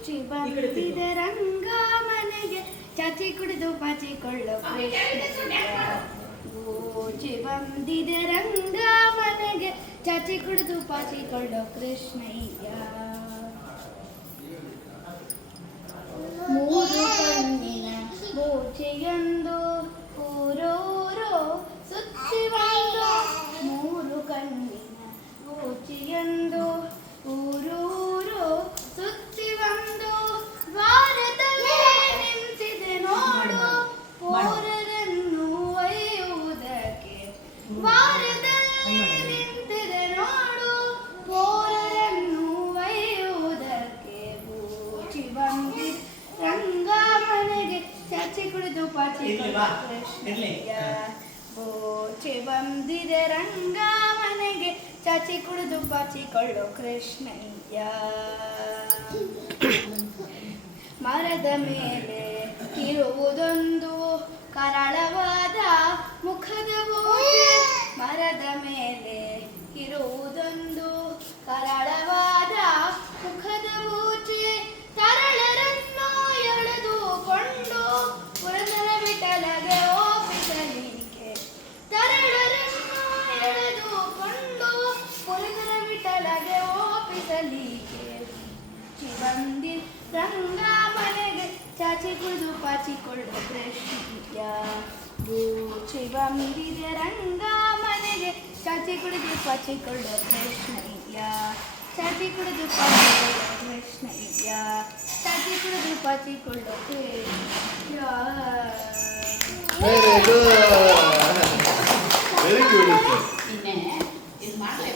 ರುಚಿ ಬಂದಿದೆ ರಂಗ ಮನೆಗೆ ಚಾಚಿ ಕುಡಿದು ಪಾಚಿಕೊಳ್ಳೋ ಕೃಷ್ಣಯ್ಯ. ರುಚಿ ಬಂದಿದೆ ರಂಗ ಮನೆಗೆ ಚಾಚಿ ಕುಡಿದು ಪಾಚಿಕೊಳ್ಳೋ ಕೃಷ್ಣಯ್ಯ. ಮೂರು ಕಣ್ಣಿನ ಮೂರ್ಛೆಯೊಂದು ಊರೂರೋ ಸುತ್ತಿ ಬಂದು, ಮೂರು ಕಣ್ಣಿನ ಮೂರ್ಛೆಯೊಂದು ಊರೂರೋ ಸುತ್ತಿ ಬಂದು, ದ್ವಾರದಲ್ಲೇ ನಿಂತಿದೆ ನೋಡು ಪೋರರನ್ನು ಒಯ್ಯುವುದಕ್ಕೆ. ದ್ವಾರದಲ್ಲೇ ನಿಂತಿದೆ ನೋಡು ಪೋರರನ್ನು ಒಯ್ಯುವುದಕ್ಕೆ. ಬೂಚಿ ಬಂದಿದೆ ರಂಗ ಮನೆಗೆ ಚಾಚಿ ಕುಡಿದು ಪಾಚಿಕೊಳ್ಳೋ ಕೃಷ್ಣಯ್ಯ. ಬೂಚಿ ಬಂದಿದೆ ರಂಗ ಮನೆಗೆ ಚಾಚಿ ಕುಡಿದು ಪಾಚಿಕೊಳ್ಳೋ ಕೃಷ್ಣಯ್ಯ. ಮರದ ಮೇಲೆ ಇರುವುದೊಂದು ಕರಾಳವಾದ ಮುಖದ ಬೂಚೆ. ಮರದ ಮೇಲೆ ಇರುವುದೊಂದು ಕರಾಳವಾದ ಮುಖದ ಬೂಚೆ. ತರಳರನ್ನು ಎಳೆದುಕೊಂಡು ಪುರಂದರ ವಿಠಲಗೆ ಒಪ್ಪಿಸಲಿಕ್ಕೆ. ತರಳರನ್ನು ಎಳೆದುಕೊಂಡು ಪುರಂದರ ವಿಠಲಗೆ ಒಪ್ಪಿಸಲಿಕ್ಕೆ. ಬಂದಿ ರಂಗ ಮನೆಗೆ ಚಾಚಿ ಕುಡಿದು ಪಾಚಿಕೊಳ್ಳೋ ಕೃಷ್ಣಯ್ಯ. ಬೂಚಿ ಬಂದಿದೆ ರಂಗ ಮನೆಗೆ ಚಾಚಿ ಕುಡಿದು ಪಾಚಿಕೊಳ್ಳೋ ಕೃಷ್ಣಯ್ಯ. ಚಾಚಿ ಕುಡಿದು ಪಾಚಿಕೊಳ್ಳೋ ಕೃಷ್ಣಯ್ಯ. ಚಾಚಿ ಕುಡಿದು ಪಾಚಿಕೊಳ್ಳೋ Krishnayya. Very good, very good. ಇನ್ನೇ ಇದು ಮಾಡ್ಲೇ